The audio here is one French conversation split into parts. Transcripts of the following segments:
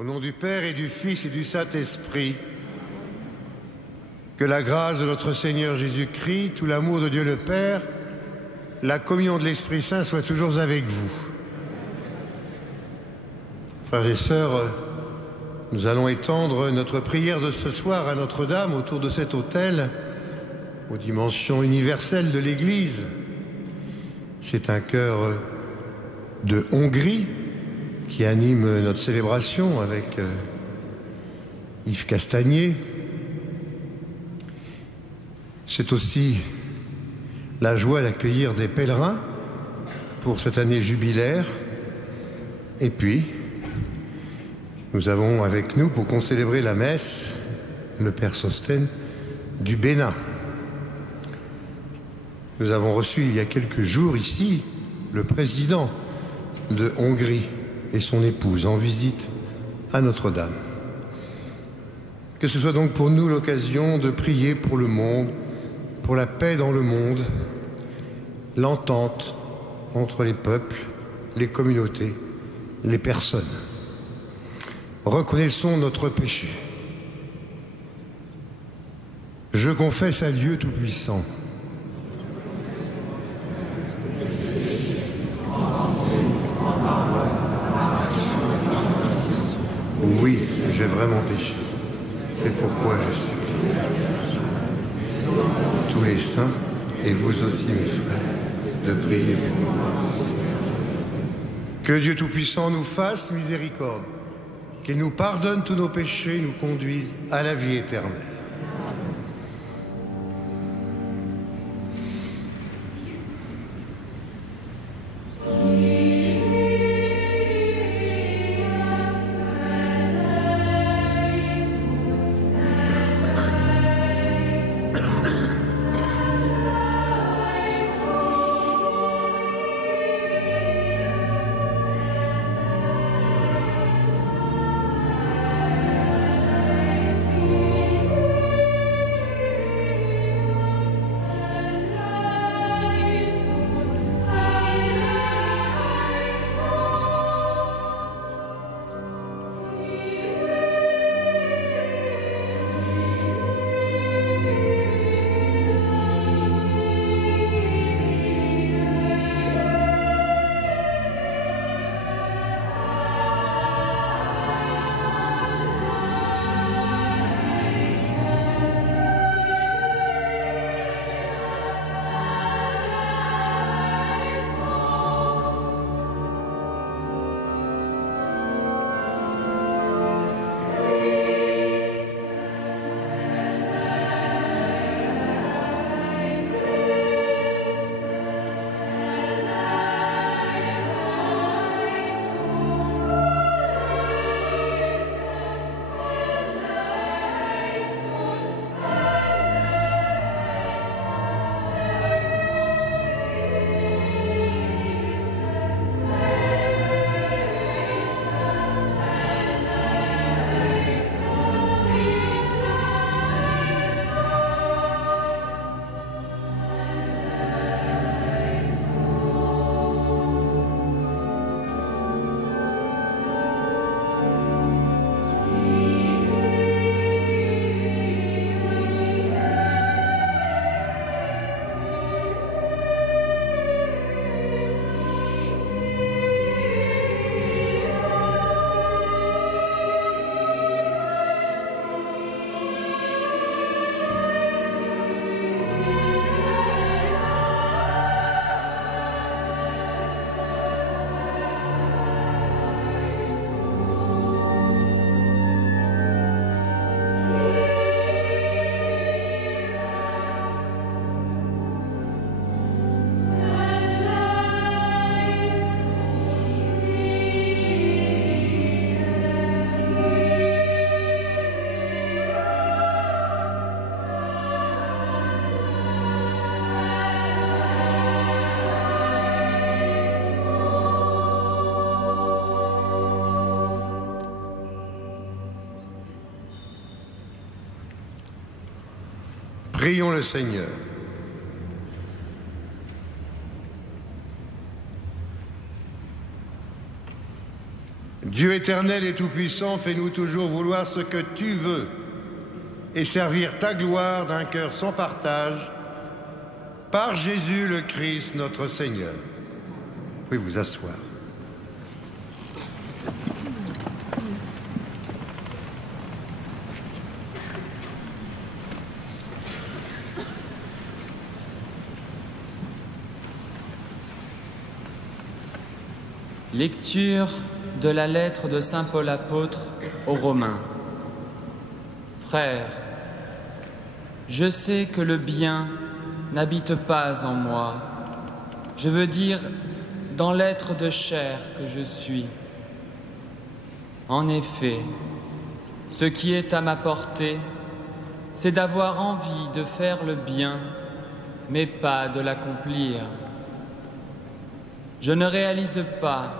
Au nom du Père et du Fils et du Saint-Esprit, que la grâce de notre Seigneur Jésus-Christ, tout l'amour de Dieu le Père, la communion de l'Esprit Saint soit toujours avec vous. Frères et sœurs, nous allons étendre notre prière de ce soir à Notre-Dame autour de cet autel, aux dimensions universelles de l'Église. C'est un chœur de Hongrie qui anime notre célébration avec Yves Castagnier. C'est aussi la joie d'accueillir des pèlerins pour cette année jubilaire. Et puis, nous avons avec nous, pour concélébrer la messe, le Père Sostène du Bénin. Nous avons reçu il y a quelques jours ici le président de Hongrie et son épouse en visite à Notre-Dame. Que ce soit donc pour nous l'occasion de prier pour le monde, pour la paix dans le monde, l'entente entre les peuples, les communautés, les personnes. Reconnaissons notre péché. Je confesse à Dieu Tout-Puissant. Oui, j'ai vraiment péché. C'est pourquoi je supplie tous les saints, et vous aussi mes frères, de prier pour moi. Que Dieu Tout-Puissant nous fasse miséricorde, qu'il nous pardonne tous nos péchés et nous conduise à la vie éternelle. Prions le Seigneur. Dieu éternel et tout-puissant, fais-nous toujours vouloir ce que tu veux et servir ta gloire d'un cœur sans partage, par Jésus le Christ, notre Seigneur. Vous pouvez vous asseoir. Lecture de la lettre de saint Paul apôtre aux Romains. Frères, je sais que le bien n'habite pas en moi. Je veux dire, dans l'être de chair que je suis. En effet, ce qui est à ma portée, c'est d'avoir envie de faire le bien, mais pas de l'accomplir. Je ne réalise pas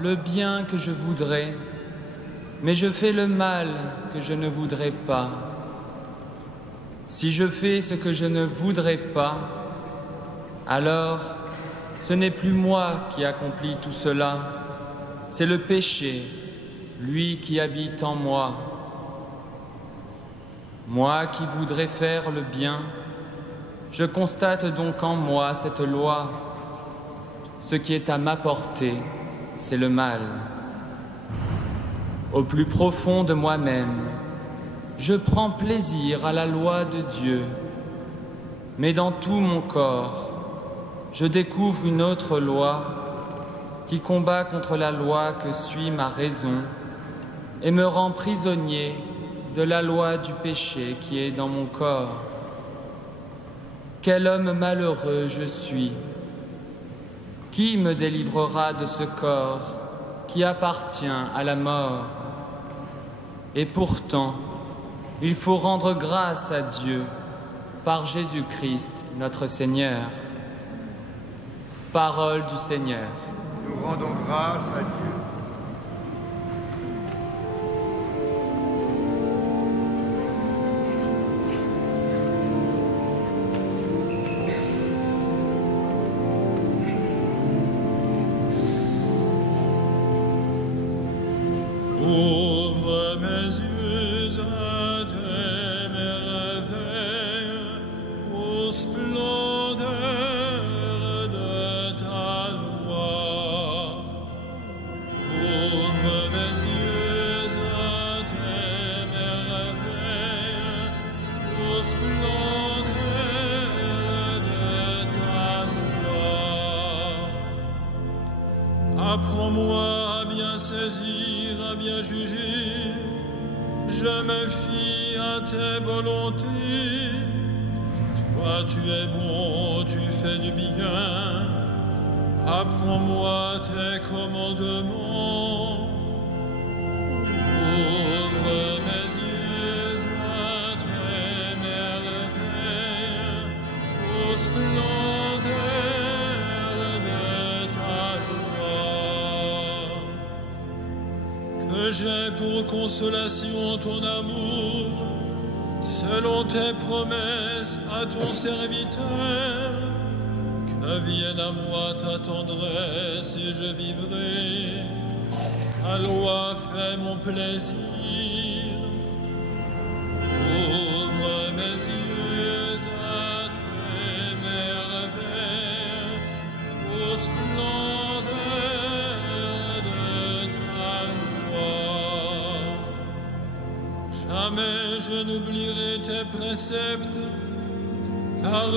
le bien que je voudrais, mais je fais le mal que je ne voudrais pas. Si je fais ce que je ne voudrais pas, alors ce n'est plus moi qui accomplis tout cela, c'est le péché, lui qui habite en moi. Moi qui voudrais faire le bien, je constate donc en moi cette loi. Ce qui est à ma portée, c'est le mal. Au plus profond de moi-même, je prends plaisir à la loi de Dieu, mais dans tout mon corps, je découvre une autre loi qui combat contre la loi que suit ma raison et me rend prisonnier de la loi du péché qui est dans mon corps. Quel homme malheureux je suis! Qui me délivrera de ce corps qui appartient à la mort? Et pourtant, il faut rendre grâce à Dieu par Jésus-Christ, notre Seigneur. Parole du Seigneur. Nous rendons grâce à Dieu. Ouvre mes yeux à tes merveilles, ô splendeur de ta loi. Ouvre mes yeux à tes merveilles, ô splendeur de ta loi. Apprends-moi à bien saisir, à bien juger, je me fie à tes volontés. Toi, tu es bon, tu fais du bien. Apprends-moi tes commandements. Ouvre mes yeux à tes merveilles, ô splendeur de ta loi. Que j'ai pour consolation ton amour, selon tes promesses à ton serviteur. Que vienne à moi ta tendresse et je vivrai. Ta loi fait mon plaisir. Ouvre mes yeux à tes merveilles, ô splendeur de ta loi. Jamais je n'oublierai tes préceptes, car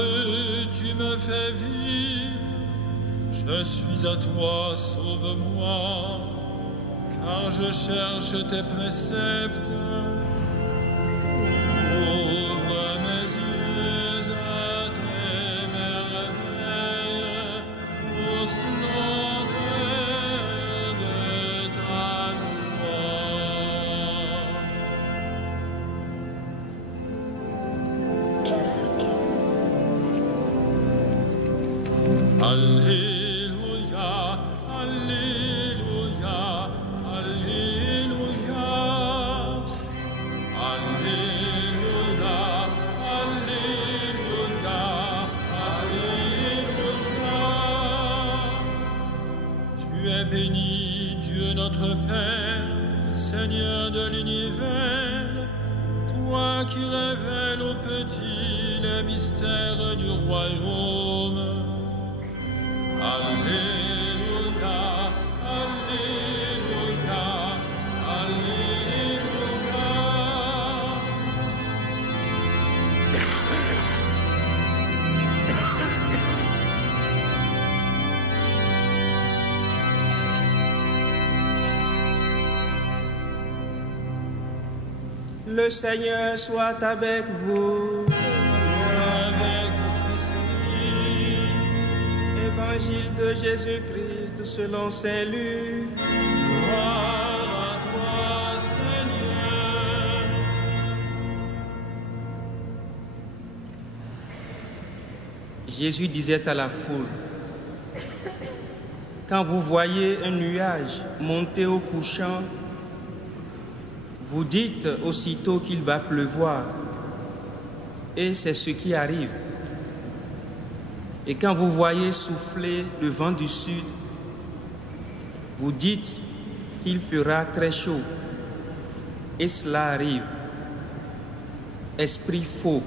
tu me fais vivre. Je suis à toi, sauve-moi, car je cherche tes préceptes. Ouvre mes yeux à tes merveilles, ô splendeur de ta loi. Alléluia, Alléluia, Alléluia. Alléluia, Alléluia, Alléluia. Tu es béni, Dieu notre Père, Seigneur de l'univers, toi qui révèles aux petits les mystères du royaume. Alléluia, Alléluia, Alléluia. Le Seigneur soit avec vous. Avec votre esprit. Évangile de Jésus-Christ selon saint Luc. Gloire à toi, Seigneur. Jésus disait à la foule, quand vous voyez un nuage monter au couchant, vous dites aussitôt qu'il va pleuvoir, et c'est ce qui arrive. Et quand vous voyez souffler le vent du sud, vous dites qu'il fera très chaud, et cela arrive. Esprit faux,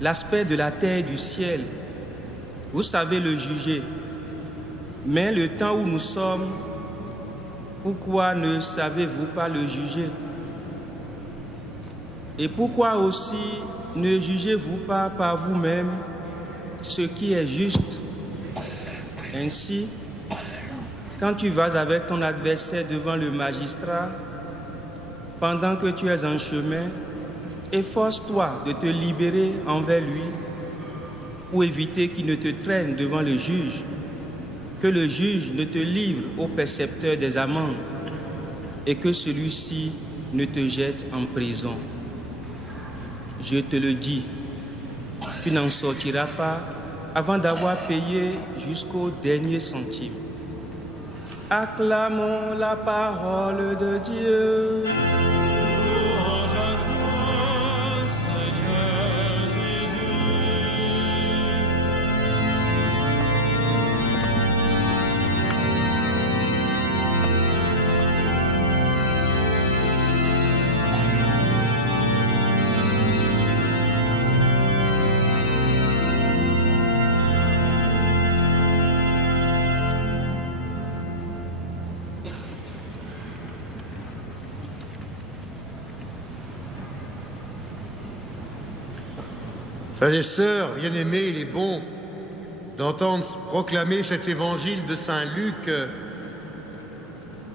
l'aspect de la terre et du ciel, vous savez le juger, mais le temps où nous sommes, pourquoi ne savez-vous pas le juger? Et pourquoi aussi ne jugez-vous pas par vous-même ce qui est juste? Ainsi, quand tu vas avec ton adversaire devant le magistrat, pendant que tu es en chemin, efforce-toi de te libérer envers lui pour éviter qu'il ne te traîne devant le juge, que le juge ne te livre au percepteur des amendes et que celui-ci ne te jette en prison. Je te le dis, tu n'en sortiras pas avant d'avoir payé jusqu'au dernier centime. Acclamons la parole de Dieu. Louange à toi, Seigneur Jésus. Frères et sœurs, bien-aimés, il est bon d'entendre proclamer cet évangile de saint Luc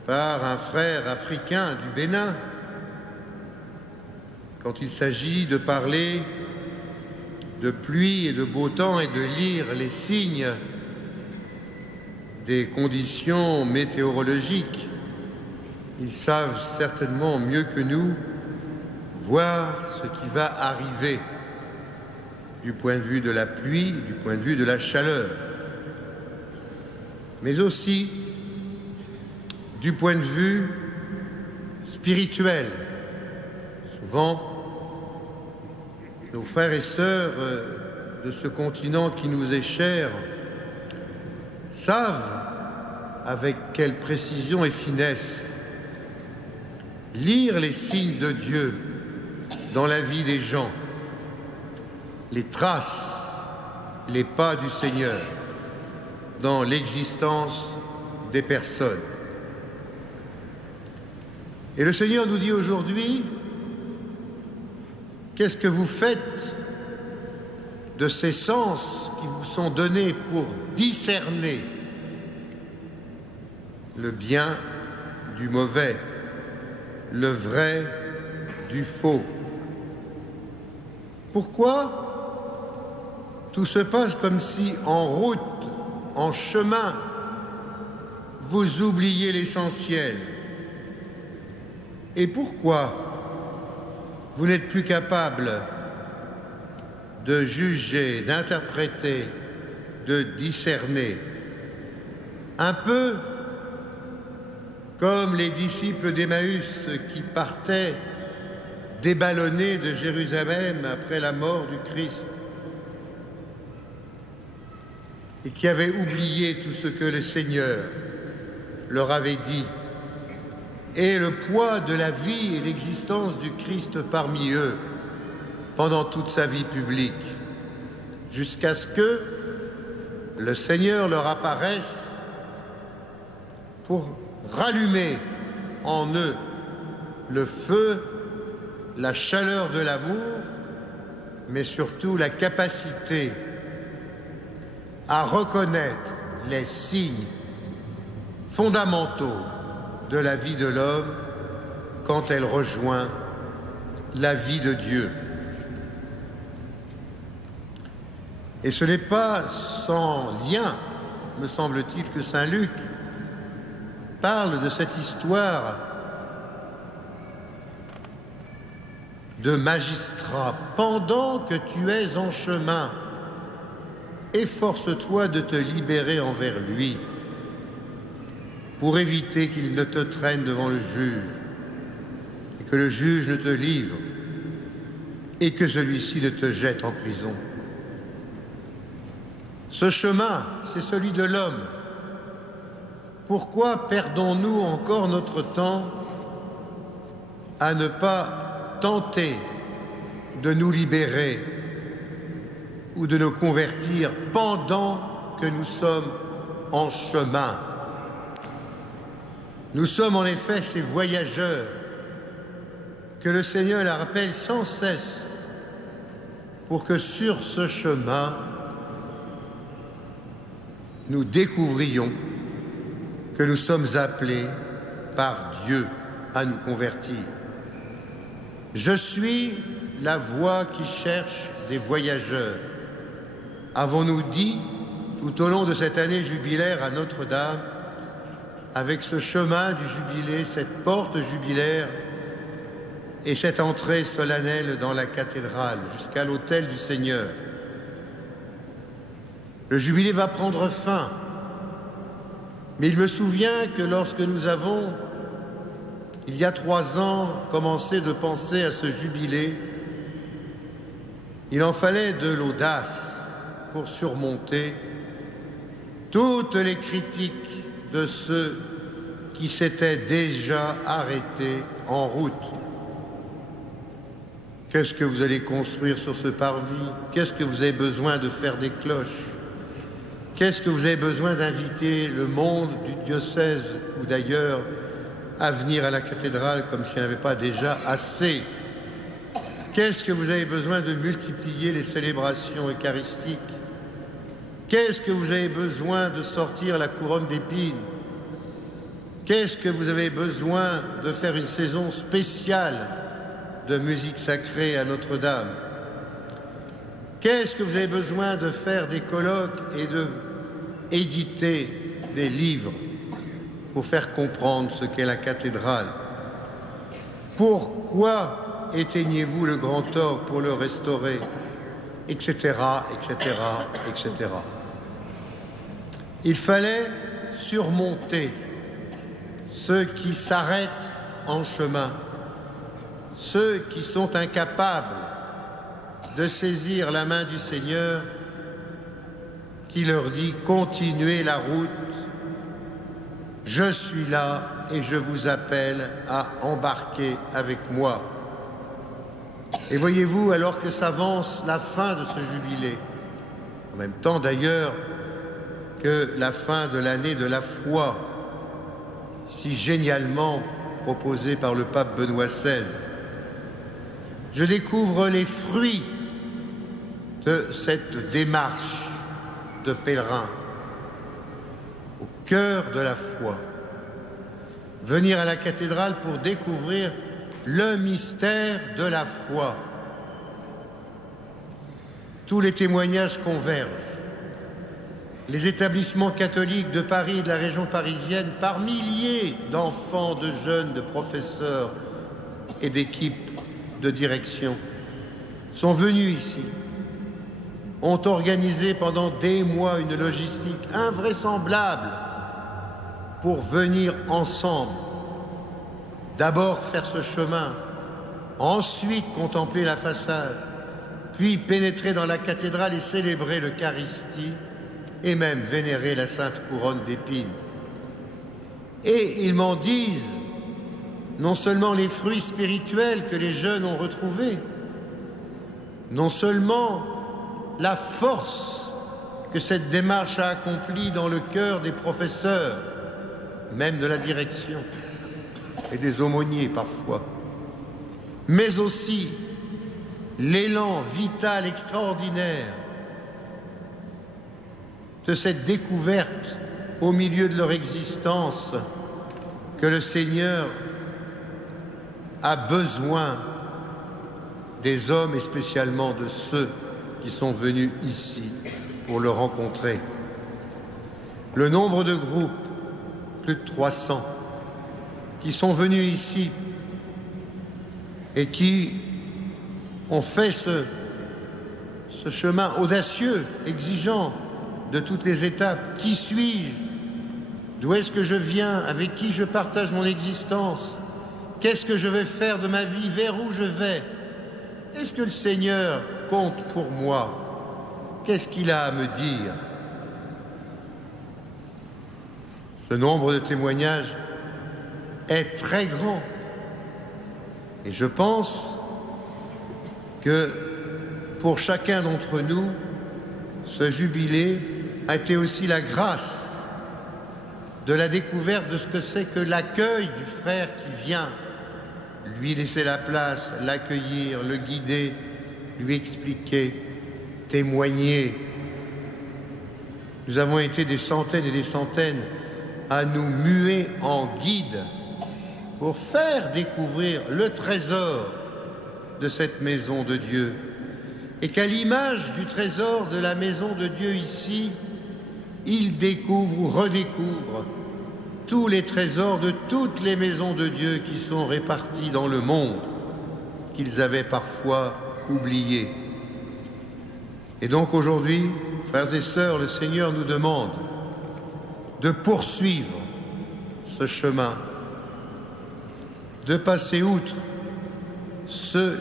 par un frère africain du Bénin, quand il s'agit de parler de pluie et de beau temps et de lire les signes des conditions météorologiques. Ils savent certainement mieux que nous voir ce qui va arriver du point de vue de la pluie, du point de vue de la chaleur, mais aussi du point de vue spirituel. Souvent, nos frères et sœurs de ce continent qui nous est cher savent avec quelle précision et finesse lire les signes de Dieu dans la vie des gens, les traces, les pas du Seigneur dans l'existence des personnes. Et le Seigneur nous dit aujourd'hui, qu'est-ce que vous faites de ces sens qui vous sont donnés pour discerner le bien du mauvais, le vrai du faux? Pourquoi tout se passe comme si en route, en chemin, vous oubliez l'essentiel? Et pourquoi vous n'êtes plus capable de juger, d'interpréter, de discerner? Un peu comme les disciples d'Emmaüs qui partaient déballonnés de Jérusalem après la mort du Christ et qui avaient oublié tout ce que le Seigneur leur avait dit. et le poids de la vie et l'existence du Christ parmi eux pendant toute sa vie publique, jusqu'à ce que le Seigneur leur apparaisse pour rallumer en eux le feu, la chaleur de l'amour, mais surtout la capacité à reconnaître les signes fondamentaux de la vie de l'homme quand elle rejoint la vie de Dieu. Et ce n'est pas sans lien, me semble-t-il, que saint Luc parle de cette histoire de magistrat. Pendant que tu es en chemin, efforce-toi de te libérer envers lui pour éviter qu'il ne te traîne devant le juge et que le juge ne te livre et que celui-ci ne te jette en prison. Ce chemin, c'est celui de l'homme. Pourquoi perdons-nous encore notre temps à ne pas tenter de nous libérer ou de nous convertir pendant que nous sommes en chemin? Nous sommes en effet ces voyageurs que le Seigneur la rappelle sans cesse pour que sur ce chemin, nous découvrions que nous sommes appelés par Dieu à nous convertir. Je suis la voie qui cherche des voyageurs. Avons-nous dit tout au long de cette année jubilaire à Notre-Dame, avec ce chemin du jubilé, cette porte jubilaire et cette entrée solennelle dans la cathédrale jusqu'à l'autel du Seigneur. Le jubilé va prendre fin, mais il me souvient que lorsque nous avons, il y a 3 ans, commencé de penser à ce jubilé, il en fallait de l'audace pour surmonter toutes les critiques de ceux qui s'étaient déjà arrêtés en route. Qu'est-ce que vous allez construire sur ce parvis? Qu'est-ce que vous avez besoin de faire des cloches? Qu'est-ce que vous avez besoin d'inviter le monde du diocèse ou d'ailleurs à venir à la cathédrale comme s'il n'y en avait pas déjà assez? Qu'est-ce que vous avez besoin de multiplier les célébrations eucharistiques? Qu'est-ce que vous avez besoin de sortir la couronne d'épines? Qu'est-ce que vous avez besoin de faire une saison spéciale de musique sacrée à Notre-Dame? Qu'est-ce que vous avez besoin de faire des colloques et de éditer des livres pour faire comprendre ce qu'est la cathédrale? Pourquoi éteignez-vous le grand orgue pour le restaurer? Etc., etc., etc. Il fallait surmonter ceux qui s'arrêtent en chemin, ceux qui sont incapables de saisir la main du Seigneur qui leur dit « Continuez la route, je suis là et je vous appelle à embarquer avec moi. » Et voyez-vous, alors que s'avance la fin de ce jubilé, en même temps d'ailleurs que la fin de l'année de la foi, si génialement proposée par le pape Benoît XVI, je découvre les fruits de cette démarche de pèlerin au cœur de la foi. Venir à la cathédrale pour découvrir le mystère de la foi. Tous les témoignages convergent. Les établissements catholiques de Paris et de la région parisienne, par milliers d'enfants, de jeunes, de professeurs et d'équipes de direction, sont venus ici, ont organisé pendant des mois une logistique invraisemblable pour venir ensemble, d'abord faire ce chemin, ensuite contempler la façade, puis pénétrer dans la cathédrale et célébrer l'Eucharistie, et même vénérer la sainte couronne d'épines. Et ils m'en disent non seulement les fruits spirituels que les jeunes ont retrouvés, non seulement la force que cette démarche a accomplie dans le cœur des professeurs, même de la direction, et des aumôniers parfois, mais aussi l'élan vital extraordinaire de cette découverte au milieu de leur existence que le Seigneur a besoin des hommes et spécialement de ceux qui sont venus ici pour le rencontrer. Le nombre de groupes, plus de 300, qui sont venus ici et qui ont fait ce chemin audacieux, exigeant, de toutes les étapes. Qui suis-je? D'où est-ce que je viens? Avec qui je partage mon existence? Qu'est-ce que je vais faire de ma vie? Vers où je vais? Est-ce que le Seigneur compte pour moi? Qu'est-ce qu'il a à me dire? Ce nombre de témoignages est très grand. Et je pense que pour chacun d'entre nous, ce jubilé a été aussi la grâce de la découverte de ce que c'est que l'accueil du frère qui vient, lui laisser la place, l'accueillir, le guider, lui expliquer, témoigner. Nous avons été des centaines et des centaines à nous muer en guide pour faire découvrir le trésor de cette maison de Dieu. Et qu'à l'image du trésor de la maison de Dieu ici, il découvre ou redécouvre tous les trésors de toutes les maisons de Dieu qui sont réparties dans le monde, qu'ils avaient parfois oubliées. Et donc aujourd'hui, frères et sœurs, le Seigneur nous demande de poursuivre ce chemin, de passer outre ceux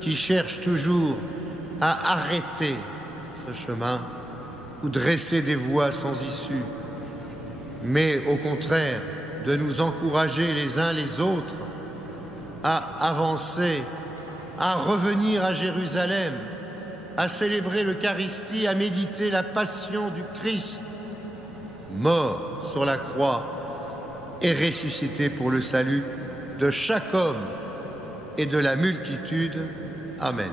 qui cherchent toujours à arrêter ce chemin ou dresser des voies sans issue, mais au contraire de nous encourager les uns les autres à avancer, à revenir à Jérusalem, à célébrer l'Eucharistie, à méditer la passion du Christ, mort sur la croix et ressuscité pour le salut de chaque homme et de la multitude. Amen.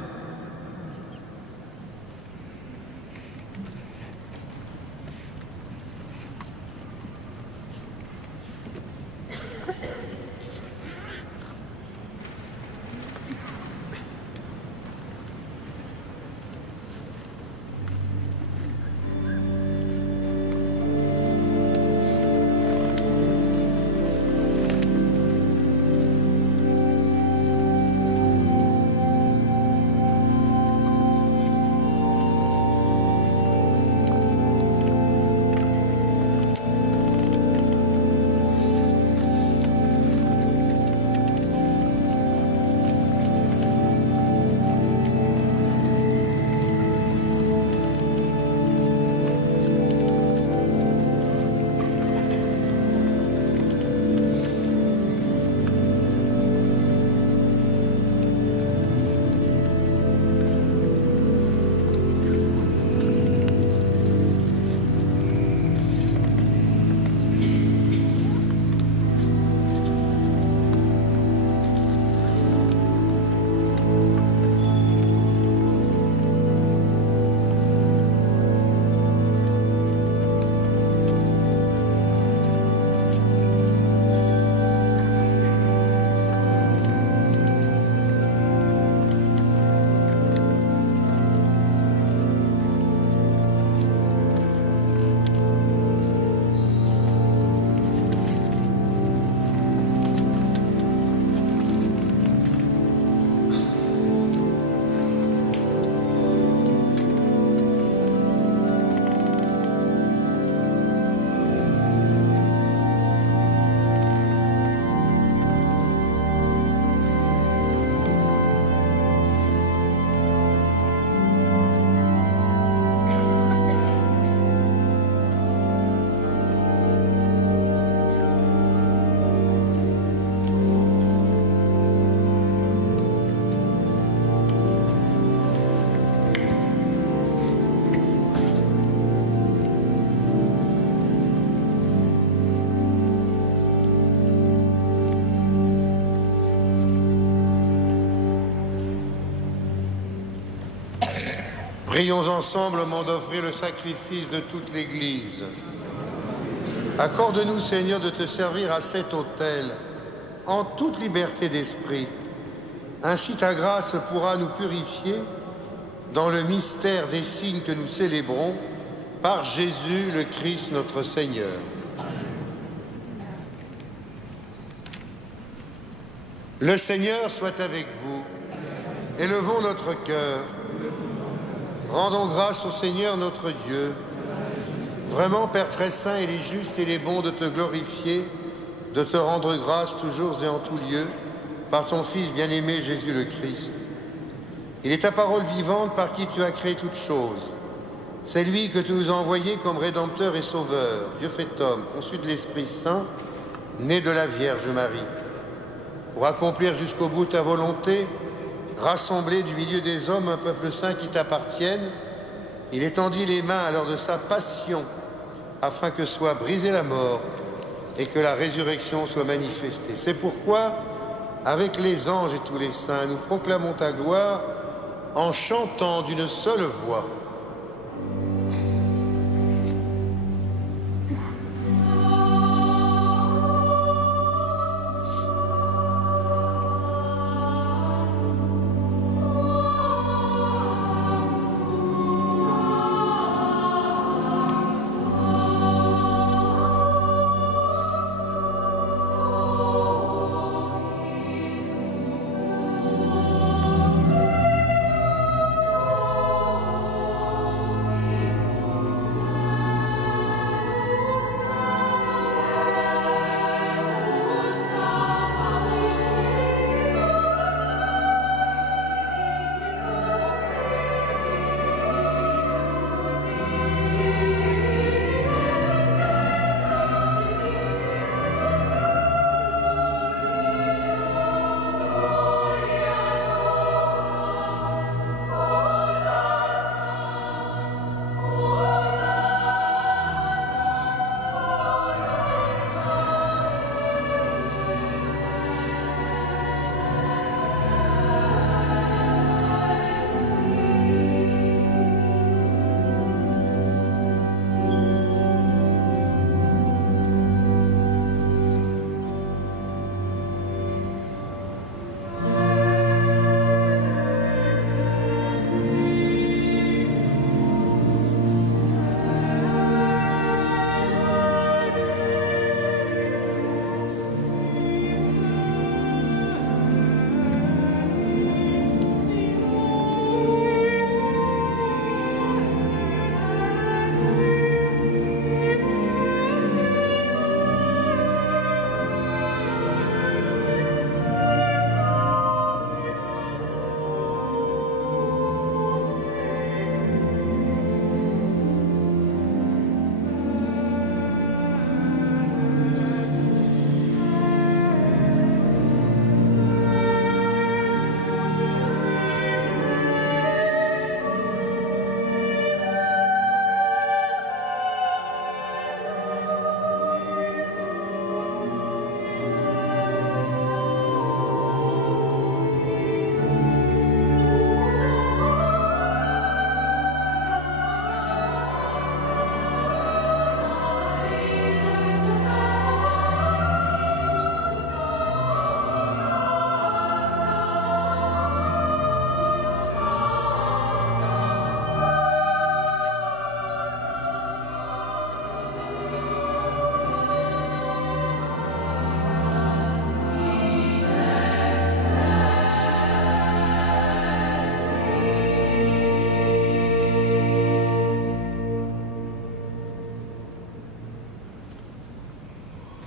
Prions ensemble au moment d'offrir le sacrifice de toute l'Église. Accorde-nous, Seigneur, de te servir à cet autel en toute liberté d'esprit. Ainsi ta grâce pourra nous purifier dans le mystère des signes que nous célébrons par Jésus le Christ notre Seigneur. Le Seigneur soit avec vous. Élevons notre cœur. Rendons grâce au Seigneur notre Dieu. Vraiment, Père très saint, il est juste et il est bon de te glorifier, de te rendre grâce toujours et en tout lieu, par ton Fils bien-aimé Jésus le Christ. Il est ta parole vivante par qui tu as créé toutes choses. C'est lui que tu nous as envoyé comme Rédempteur et Sauveur, Dieu fait homme, conçu de l'Esprit Saint, né de la Vierge Marie. Pour accomplir jusqu'au bout ta volonté, rassembler du milieu des hommes un peuple saint qui t'appartienne, il étendit les mains à l'heure de sa passion, afin que soit brisée la mort et que la résurrection soit manifestée. C'est pourquoi, avec les anges et tous les saints, nous proclamons ta gloire en chantant d'une seule voix.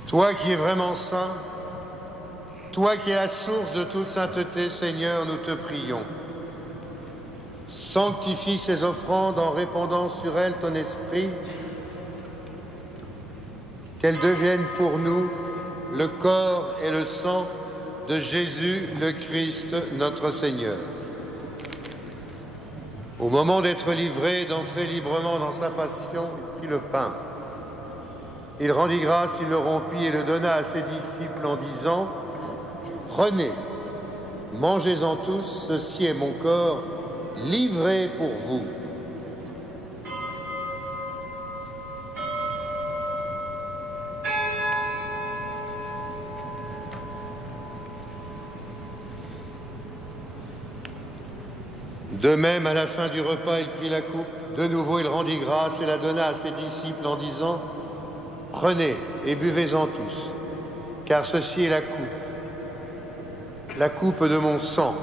Toi qui es vraiment saint, toi qui es la source de toute sainteté, Seigneur, nous te prions. Sanctifie ces offrandes en répandant sur elles ton esprit, qu'elles deviennent pour nous le corps et le sang de Jésus le Christ, notre Seigneur. Au moment d'être livré et d'entrer librement dans sa passion, il prit le pain. Il rendit grâce, il le rompit et le donna à ses disciples en disant « Prenez, mangez-en tous, ceci est mon corps, livré pour vous. De même, à la fin du repas, il prit la coupe. De nouveau, il rendit grâce et la donna à ses disciples en disant « Prenez et buvez-en tous, car ceci est la coupe de mon sang. »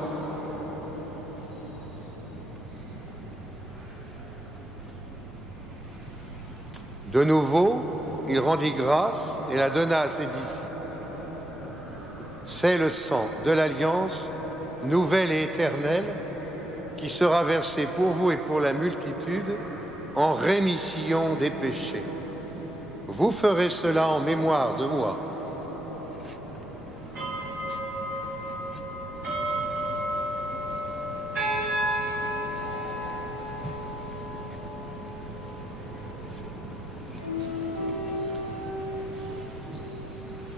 De nouveau, il rendit grâce et la donna à ses disciples. C'est le sang de l'alliance nouvelle et éternelle qui sera versé pour vous et pour la multitude en rémission des péchés. Vous ferez cela en mémoire de moi.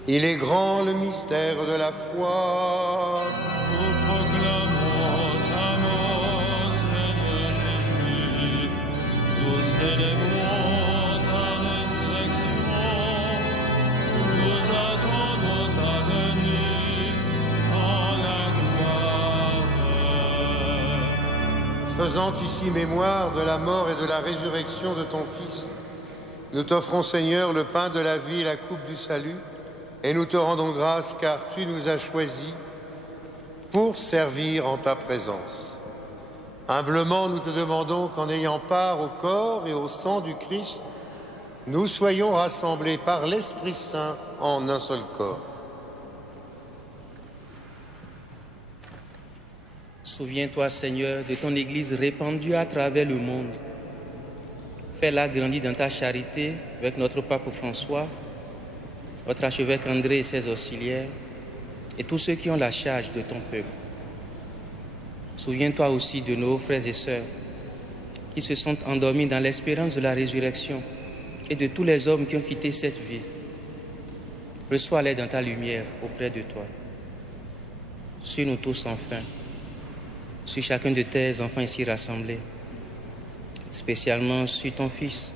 Il est grand le mystère de la foi. Nous proclamons ta mort, Seigneur Jésus. Nous célébrons ta résurrection. Nous attendons ta venue en la gloire. Faisant ici mémoire de la mort et de la résurrection de ton Fils, nous t'offrons, Seigneur, le pain de la vie et la coupe du salut, et nous te rendons grâce car tu nous as choisis pour servir en ta présence. Humblement, nous te demandons qu'en ayant part au corps et au sang du Christ, nous soyons rassemblés par l'Esprit Saint en un seul corps. Souviens-toi, Seigneur, de ton Église répandue à travers le monde. Fais-la grandir dans ta charité avec notre pape François, votre archevêque André et ses auxiliaires, et tous ceux qui ont la charge de ton peuple. Souviens-toi aussi de nos frères et sœurs qui se sont endormis dans l'espérance de la résurrection et de tous les hommes qui ont quitté cette vie. Reçois-les dans ta lumière auprès de toi. Sur nous tous enfin, sur chacun de tes enfants ici rassemblés, spécialement sur ton Fils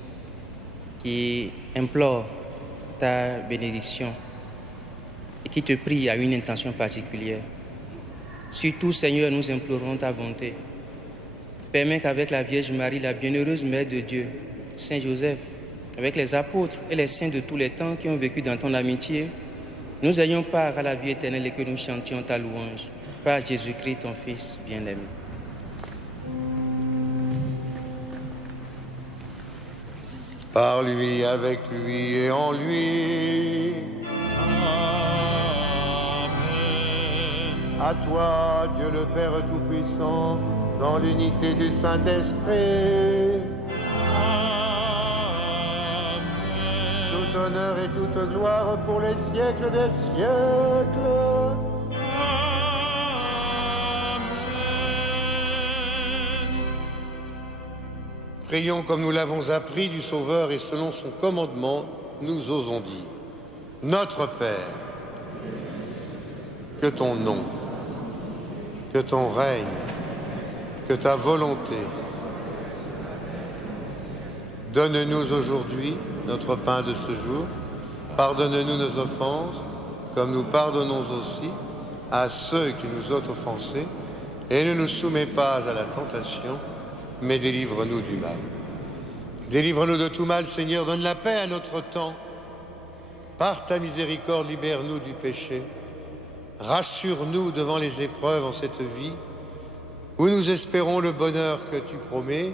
qui implore ta bénédiction et qui te prie à une intention particulière. Surtout, Seigneur, nous implorons ta bonté. Permets qu'avec la Vierge Marie, la bienheureuse Mère de Dieu, Saint Joseph, avec les apôtres et les saints de tous les temps qui ont vécu dans ton amitié, nous ayons part à la vie éternelle et que nous chantions ta louange. Par Jésus-Christ, ton Fils bien-aimé. Par lui, avec lui et en lui. Amen. À toi, Dieu le Père Tout-Puissant, dans l'unité du Saint-Esprit, Amen. tout honneur et toute gloire pour les siècles des siècles. Prions comme nous l'avons appris du Sauveur et selon son commandement, nous osons dire. Notre Père, que ton nom, que ton règne, que ta volonté. Donne-nous aujourd'hui notre pain de ce jour. Pardonne-nous nos offenses, comme nous pardonnons aussi à ceux qui nous ont offensés. Et ne nous soumets pas à la tentation, mais délivre-nous du mal. Délivre-nous de tout mal, Seigneur, donne la paix à notre temps. Par ta miséricorde, libère-nous du péché. Rassure-nous devant les épreuves en cette vie, où nous espérons le bonheur que tu promets,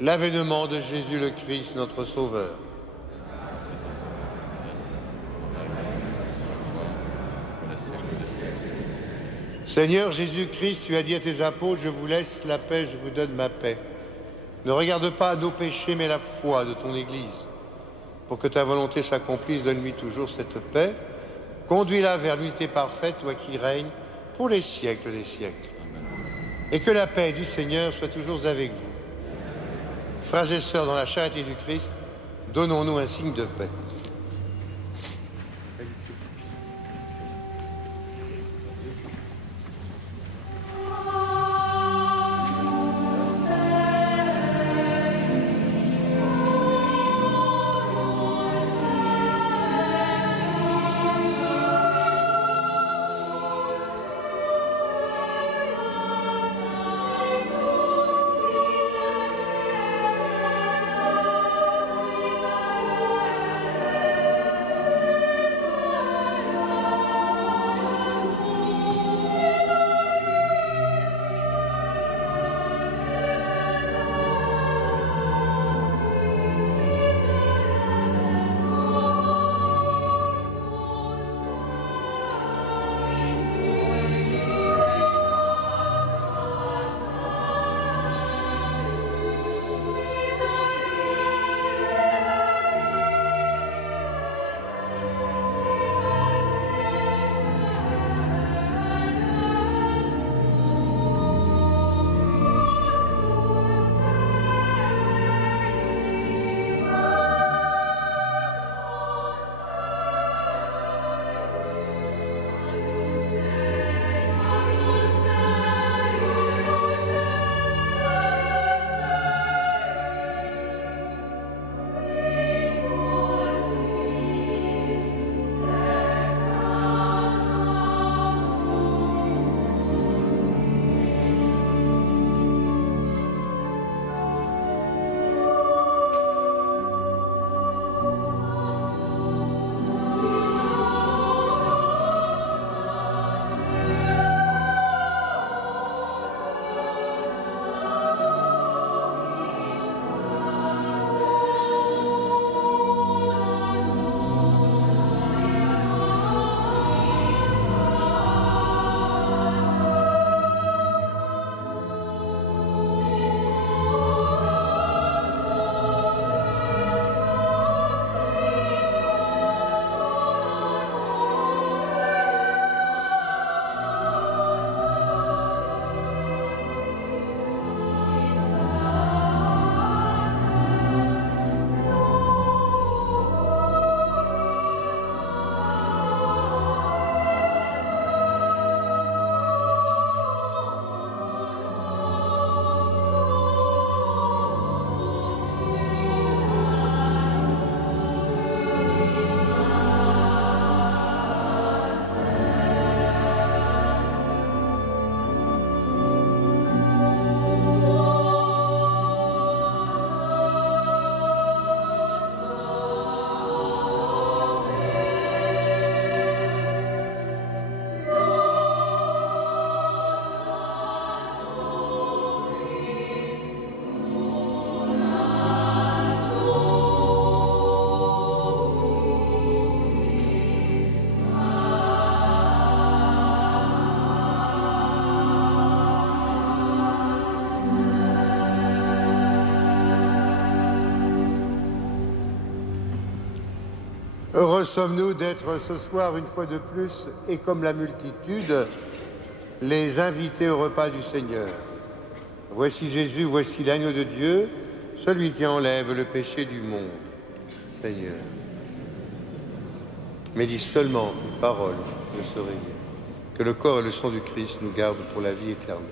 l'avènement de Jésus le Christ, notre Sauveur. Seigneur Jésus-Christ, tu as dit à tes apôtres, je vous laisse la paix, je vous donne ma paix. Ne regarde pas nos péchés, mais la foi de ton Église. Pour que ta volonté s'accomplisse, donne-lui toujours cette paix. Conduis-la vers l'unité parfaite, toi qui règnes pour les siècles des siècles. Et que la paix du Seigneur soit toujours avec vous. Frères et sœurs, dans la charité du Christ, donnons-nous un signe de paix. Heureux sommes-nous d'être ce soir, une fois de plus, et comme la multitude, les invités au repas du Seigneur. Voici Jésus, voici l'agneau de Dieu, celui qui enlève le péché du monde. Seigneur, médite seulement une parole, je serai guéri. Que le corps et le sang du Christ nous gardent pour la vie éternelle.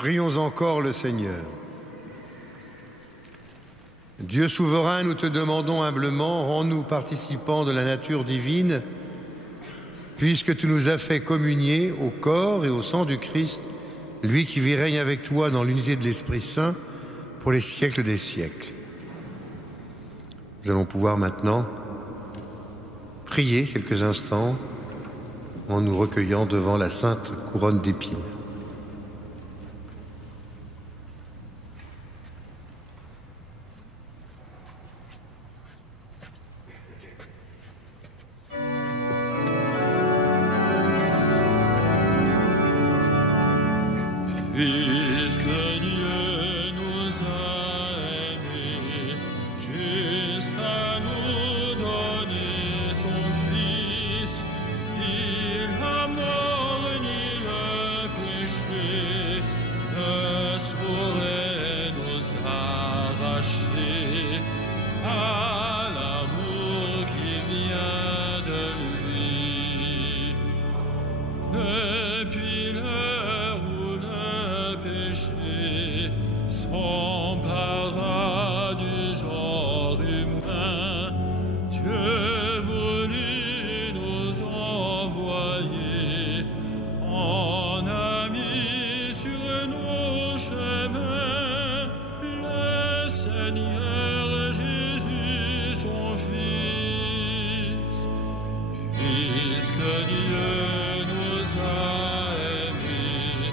Prions encore le Seigneur. Dieu souverain, nous te demandons humblement, rends-nous participants de la nature divine, puisque tu nous as fait communier au corps et au sang du Christ, lui qui vit règne avec toi dans l'unité de l'Esprit Saint pour les siècles des siècles. Nous allons pouvoir maintenant prier quelques instants en nous recueillant devant la sainte couronne d'épines. Puisque Dieu nous a aimés jusqu'à nous donner son Fils, il a morni le péché, ne saurait nous arracher à l'amour qui vient de lui. Depuis l'heure où le péché s'empara du genre humain, Dieu voulut nous envoyer en ami sur nos chemins le Seigneur Jésus son Fils. Puisque Dieu nous a aimés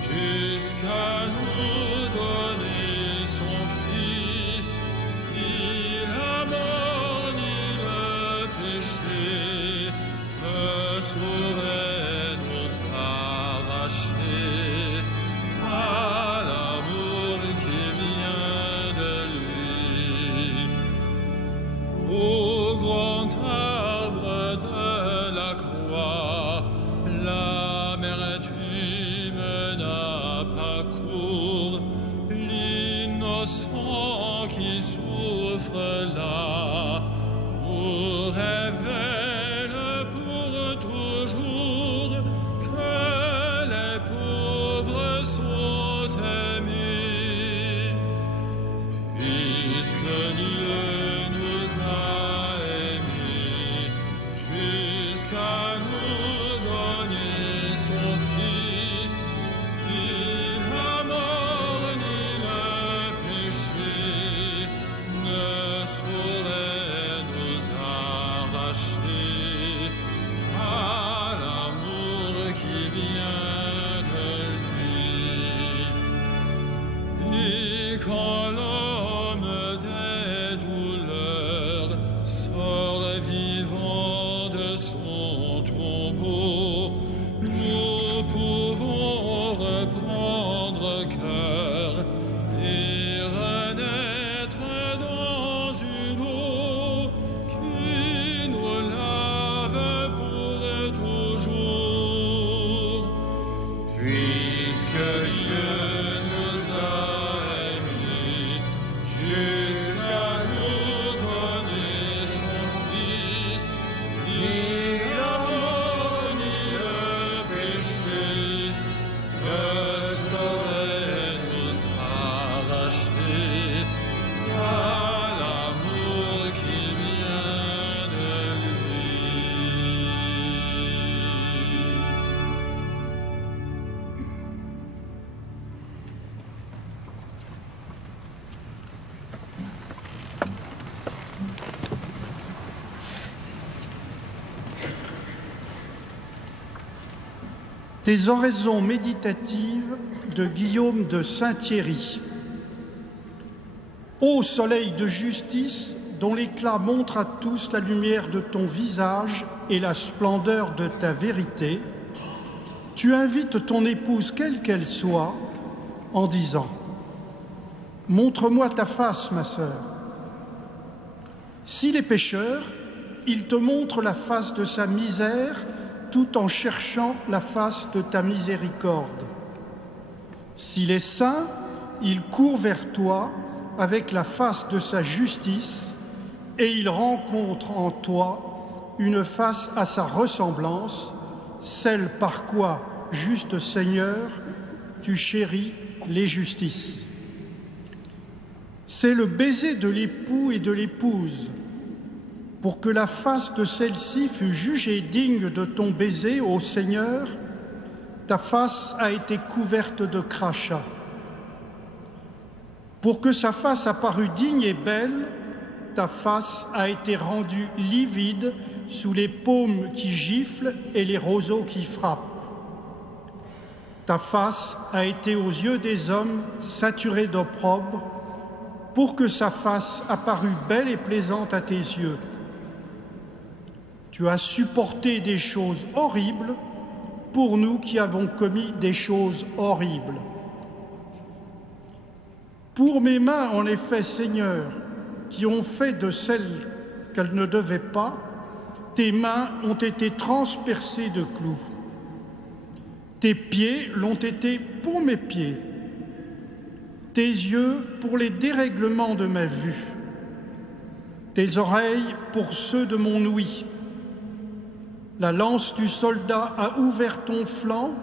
jusqu'à nous donner son Fils, il a morni le péché, ne saurait nous arracher à l'amour qui vient de lui. Au grand arbre de la croix, l'amertume n'a pas cours, l'innocent qui souffre là nous révèle pour toujours que les pauvres sont aimés. Puisque Dieu nous a aimés jusqu'à nous donner son Fils, il a morni le péché, ne saurait nous arracher à l'amour qui vient de lui. Et quand l'homme des douleurs sort vivant de son tombeau, nous pouvons reprendre cœur et renaître dans une eau qui nous lave pour toujours. Puisque Dieu nous a aimés jusqu'à nous donner son Fils, il a morni le péché, ne saurait nous arracher à l'amour qui vient de lui. Des oraisons méditatives de Guillaume de Saint-Thierry. Ô soleil de justice, dont l'éclat montre à tous la lumière de ton visage et la splendeur de ta vérité, tu invites ton épouse, quelle qu'elle soit, en disant « Montre-moi ta face, ma sœur ». S'il est pécheur, il te montre la face de sa misère tout en cherchant la face de ta miséricorde. S'il est saint, il court vers toi avec la face de sa justice et il rencontre en toi une face à sa ressemblance, celle par quoi, juste Seigneur, tu chéris les justices. C'est le baiser de l'époux et de l'épouse. Pour que la face de celle-ci fût jugée digne de ton baiser, ô Seigneur, ta face a été couverte de crachats. Pour que sa face apparût digne et belle, ta face a été rendue livide sous les paumes qui giflent et les roseaux qui frappent. Ta face a été aux yeux des hommes saturée d'opprobre, pour que sa face apparût belle et plaisante à tes yeux. Tu as supporté des choses horribles pour nous qui avons commis des choses horribles. Pour mes mains, en effet, Seigneur, qui ont fait de celles qu'elles ne devaient pas, tes mains ont été transpercées de clous. Tes pieds l'ont été pour mes pieds, tes yeux pour les dérèglements de ma vue, tes oreilles pour ceux de mon ouïe. La lance du soldat a ouvert ton flanc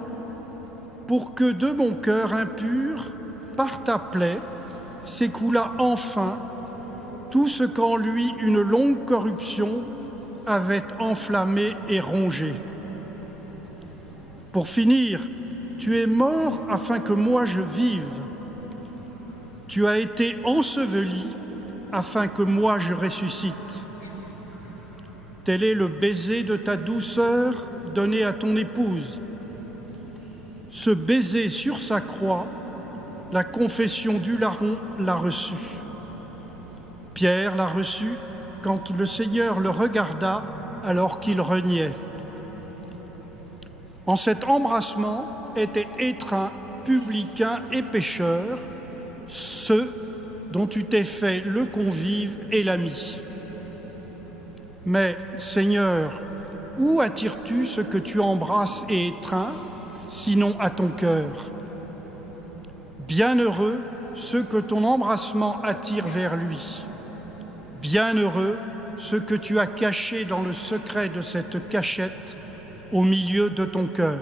pour que de mon cœur impur, par ta plaie, s'écoula enfin tout ce qu'en lui une longue corruption avait enflammé et rongé. Pour finir, tu es mort afin que moi je vive. Tu as été enseveli afin que moi je ressuscite. Tel est le baiser de ta douceur donné à ton épouse. Ce baiser sur sa croix, la confession du larron l'a reçu. Pierre l'a reçu quand le Seigneur le regarda alors qu'il reniait. En cet embrassement étaient étreints publicains et pécheurs, ceux dont tu t'es fait le convive et l'ami. Mais, Seigneur, où attires-tu ce que tu embrasses et étreins, sinon à ton cœur? Bienheureux ceux que ton embrassement attire vers lui. Bienheureux ceux que tu as cachés dans le secret de cette cachette au milieu de ton cœur.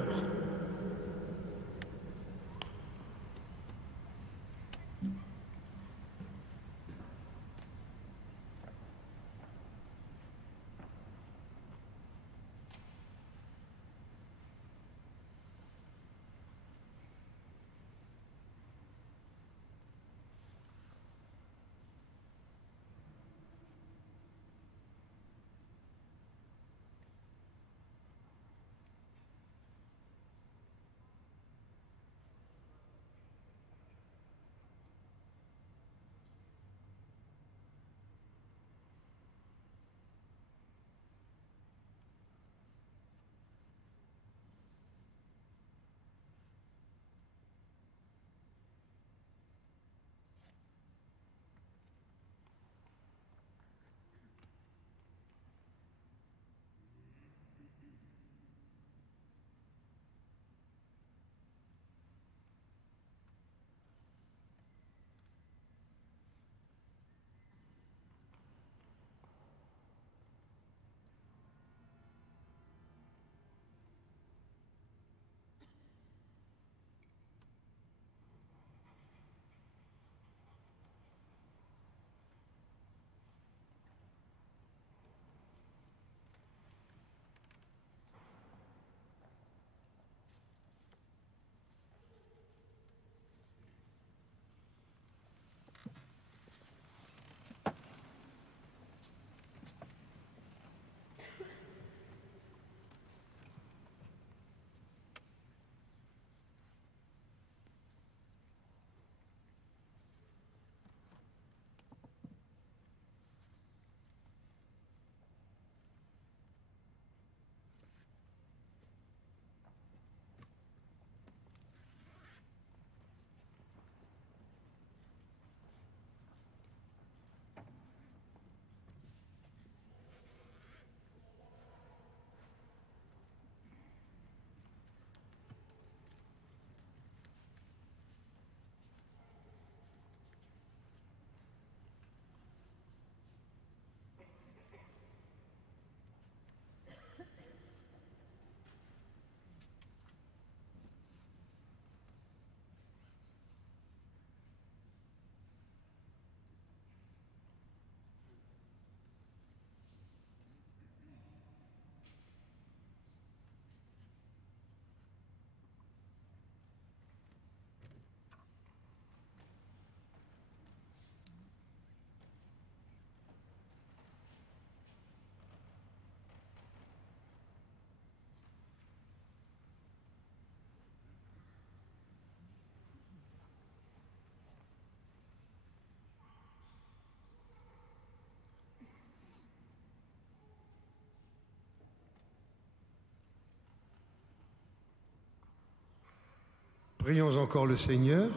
Prions encore le Seigneur.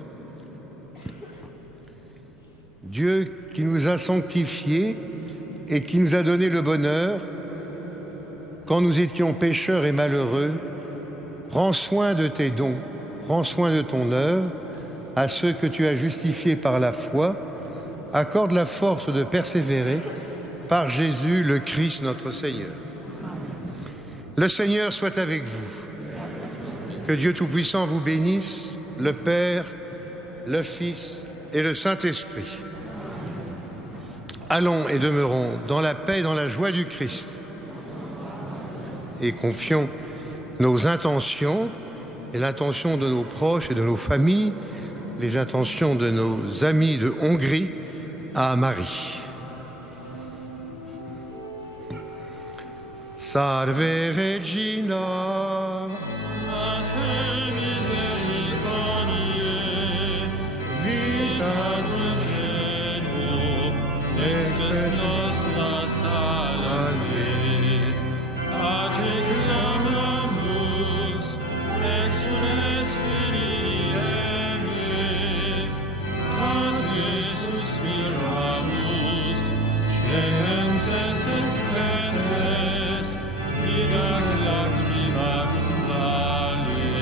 Dieu qui nous a sanctifiés et qui nous a donné le bonheur, quand nous étions pécheurs et malheureux, prends soin de tes dons, prends soin de ton œuvre, à ceux que tu as justifiés par la foi, accorde la force de persévérer par Jésus le Christ notre Seigneur. Le Seigneur soit avec vous. Que Dieu Tout-Puissant vous bénisse, le Père, le Fils et le Saint-Esprit. Allons et demeurons dans la paix et dans la joie du Christ. Et confions nos intentions et l'intention de nos proches et de nos familles, les intentions de nos amis de Hongrie à Marie. Salve Regina, Mater misericordiae, vita dulcet, extes nostra salve. A te clamamus, exules Filii Evae, a te suspiramus, cedentes et flentes, in ac lacrimam vale.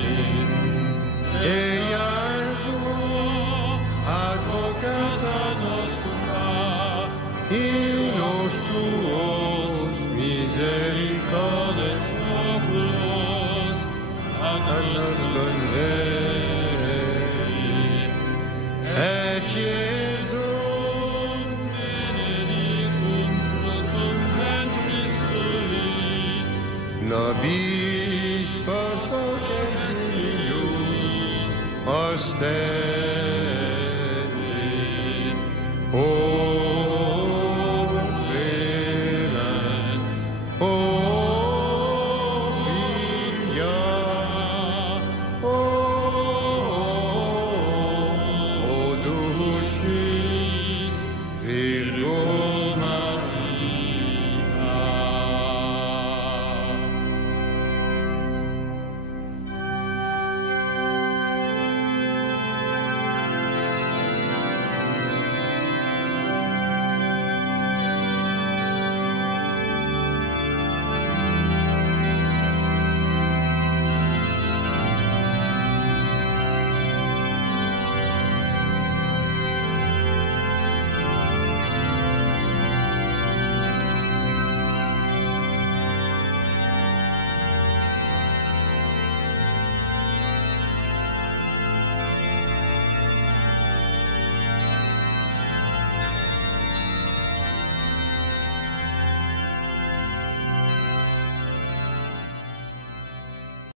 Eia ergo, advocata nostra, in nos tuos misericordes Misericordes oculos, ad nos